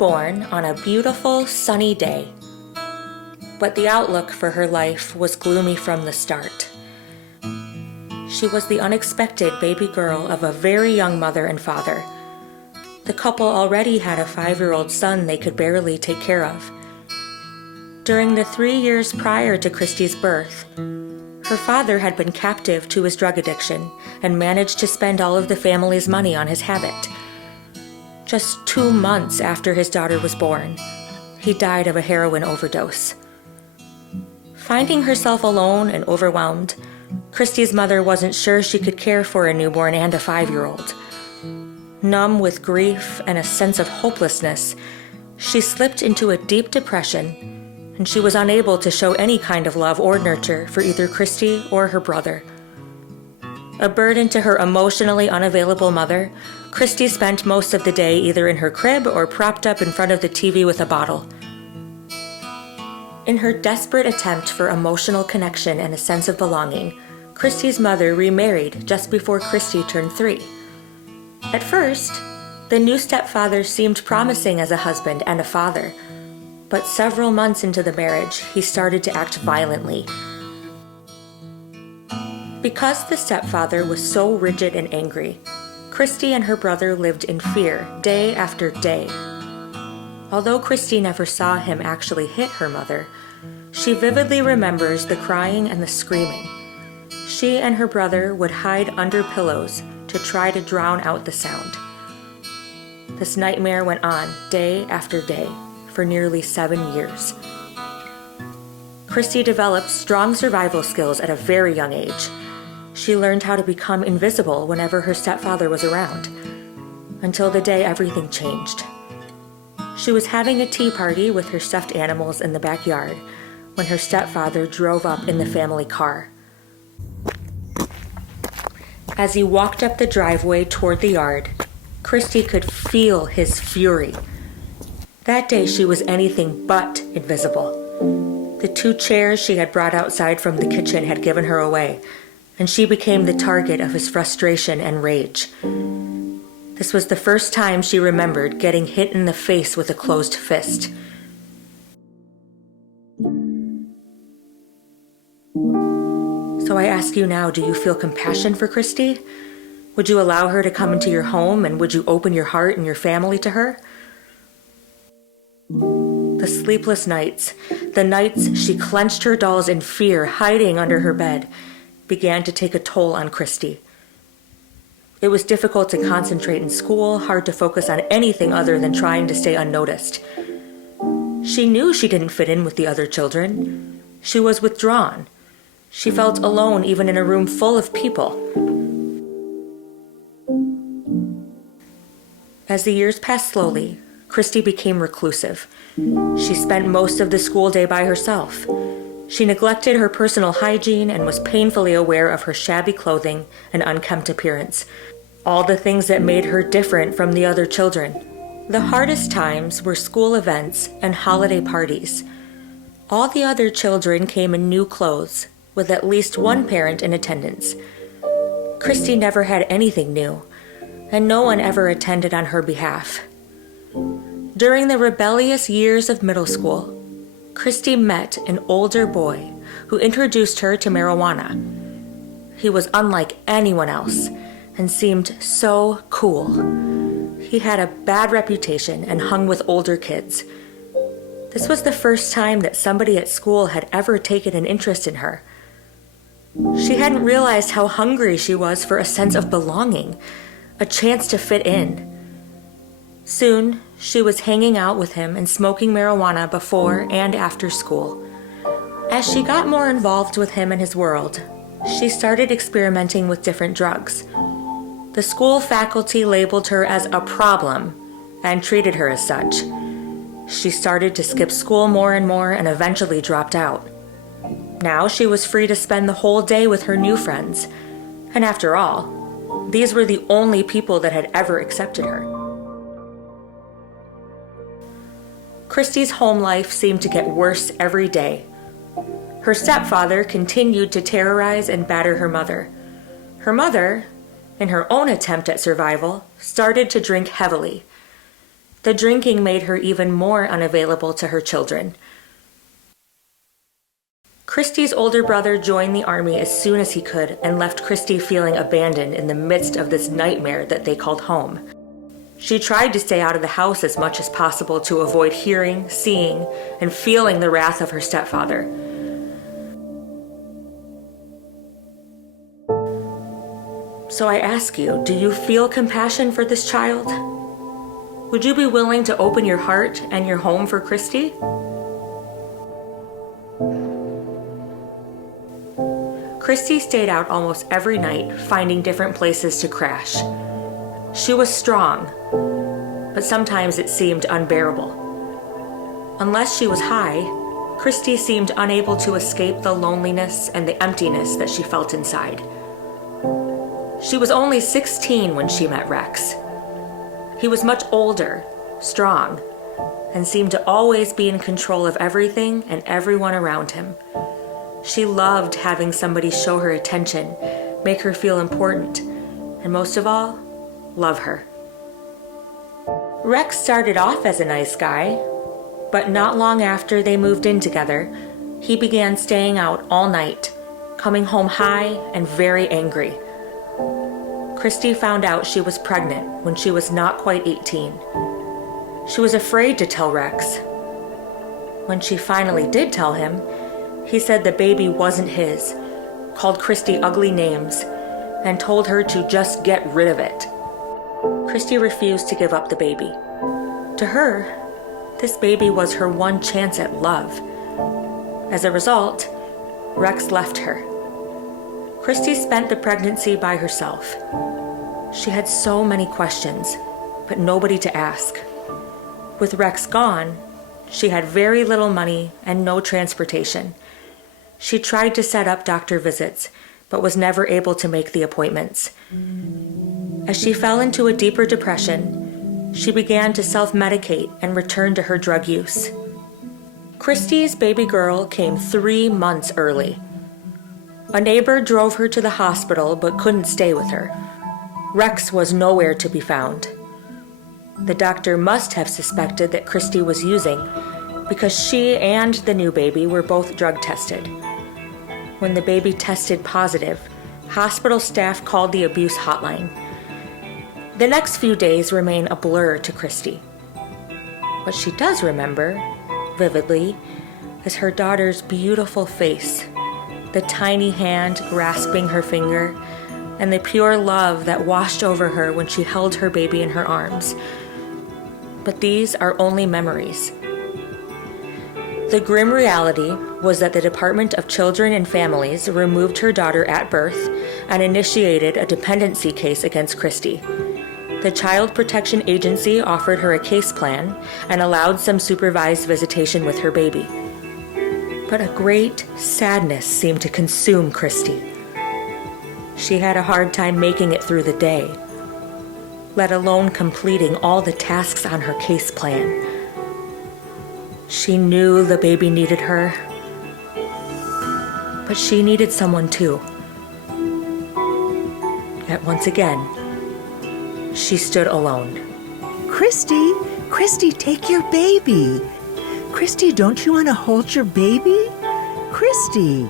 born on a beautiful, sunny day. But the outlook for her life was gloomy from the start. She was the unexpected baby girl of a very young mother and father. The couple already had a 5-year-old son they could barely take care of. During the 3 years prior to Kristy's birth, her father had been captive to his drug addiction and managed to spend all of the family's money on his habit. Just 2 months after his daughter was born, he died of a heroin overdose. Finding herself alone and overwhelmed, Kristy's mother wasn't sure she could care for a newborn and a 5-year-old. Numb with grief and a sense of hopelessness, she slipped into a deep depression, and she was unable to show any kind of love or nurture for either Kristy or her brother. A burden to her emotionally unavailable mother, Kristy spent most of the day either in her crib or propped up in front of the TV with a bottle. In her desperate attempt for emotional connection and a sense of belonging, Kristy's mother remarried just before Kristy turned 3. At first, the new stepfather seemed promising as a husband and a father, but several months into the marriage, he started to act violently. Because the stepfather was so rigid and angry, Kristy and her brother lived in fear day after day. Although Kristy never saw him actually hit her mother, she vividly remembers the crying and the screaming. She and her brother would hide under pillows to try to drown out the sound. This nightmare went on day after day for nearly 7 years. Kristy developed strong survival skills at a very young age. She learned how to become invisible whenever her stepfather was around, until the day everything changed. She was having a tea party with her stuffed animals in the backyard when her stepfather drove up in the family car. As he walked up the driveway toward the yard, Kristy could feel his fury. That day she was anything but invisible. The 2 chairs she had brought outside from the kitchen had given her away, and she became the target of his frustration and rage. This was the first time she remembered getting hit in the face with a closed fist. So I ask you now, do you feel compassion for Kristy? Would you allow her to come into your home, and would you open your heart and your family to her? The sleepless nights, the nights she clenched her dolls in fear, hiding under her bed, began to take a toll on Kristy. It was difficult to concentrate in school, hard to focus on anything other than trying to stay unnoticed. She knew she didn't fit in with the other children. She was withdrawn. She felt alone even in a room full of people. As the years passed slowly, Kristy became reclusive. She spent most of the school day by herself. She neglected her personal hygiene and was painfully aware of her shabby clothing and unkempt appearance, all the things that made her different from the other children. The hardest times were school events and holiday parties. All the other children came in new clothes, with at least one parent in attendance. Kristy never had anything new, and no one ever attended on her behalf. During the rebellious years of middle school, Kristy met an older boy who introduced her to marijuana. He was unlike anyone else and seemed so cool. He had a bad reputation and hung with older kids. This was the first time that somebody at school had ever taken an interest in her. She hadn't realized how hungry she was for a sense of belonging, a chance to fit in. Soon, she was hanging out with him and smoking marijuana before and after school. As she got more involved with him and his world, she started experimenting with different drugs. The school faculty labeled her as a problem and treated her as such. She started to skip school more and more and eventually dropped out. Now she was free to spend the whole day with her new friends. And after all, these were the only people that had ever accepted her. Kristy's home life seemed to get worse every day. Her stepfather continued to terrorize and batter her mother. Her mother, in her own attempt at survival, started to drink heavily. The drinking made her even more unavailable to her children. Kristy's older brother joined the army as soon as he could and left Kristy feeling abandoned in the midst of this nightmare that they called home. She tried to stay out of the house as much as possible to avoid hearing, seeing, and feeling the wrath of her stepfather. So I ask you, do you feel compassion for this child? Would you be willing to open your heart and your home for Kristy? Kristy stayed out almost every night, finding different places to crash. She was strong, but sometimes it seemed unbearable. Unless she was high, Kristy seemed unable to escape the loneliness and the emptiness that she felt inside. She was only 16 when she met Rex. He was much older, strong, and seemed to always be in control of everything and everyone around him. She loved having somebody show her attention, make her feel important, and most of all, love her. Rex started off as a nice guy, but not long after they moved in together, he began staying out all night, coming home high and very angry. Kristy found out she was pregnant when she was not quite 18. She was afraid to tell Rex. When she finally did tell him, he said the baby wasn't his, called Kristy ugly names, and told her to just get rid of it. Kristy refused to give up the baby. To her, this baby was her one chance at love. As a result, Rex left her. Kristy spent the pregnancy by herself. She had so many questions, but nobody to ask. With Rex gone, she had very little money and no transportation. She tried to set up doctor visits, but was never able to make the appointments. As she fell into a deeper depression, she began to self-medicate and return to her drug use. Kristy's baby girl came 3 months early. A neighbor drove her to the hospital but couldn't stay with her. Rex was nowhere to be found. The doctor must have suspected that Kristy was using because she and the new baby were both drug tested. When the baby tested positive, hospital staff called the abuse hotline. The next few days remain a blur to Kristy. What she does remember, vividly, is her daughter's beautiful face, the tiny hand grasping her finger, and the pure love that washed over her when she held her baby in her arms. But these are only memories. The grim reality was that the Department of Children and Families removed her daughter at birth and initiated a dependency case against Kristy. The Child Protection Agency offered her a case plan and allowed some supervised visitation with her baby. But a great sadness seemed to consume Kristy. She had a hard time making it through the day, let alone completing all the tasks on her case plan. She knew the baby needed her, but she needed someone too. Yet once again, she stood alone. Kristy, take your baby. Kristy, don't you want to hold your baby? Kristy.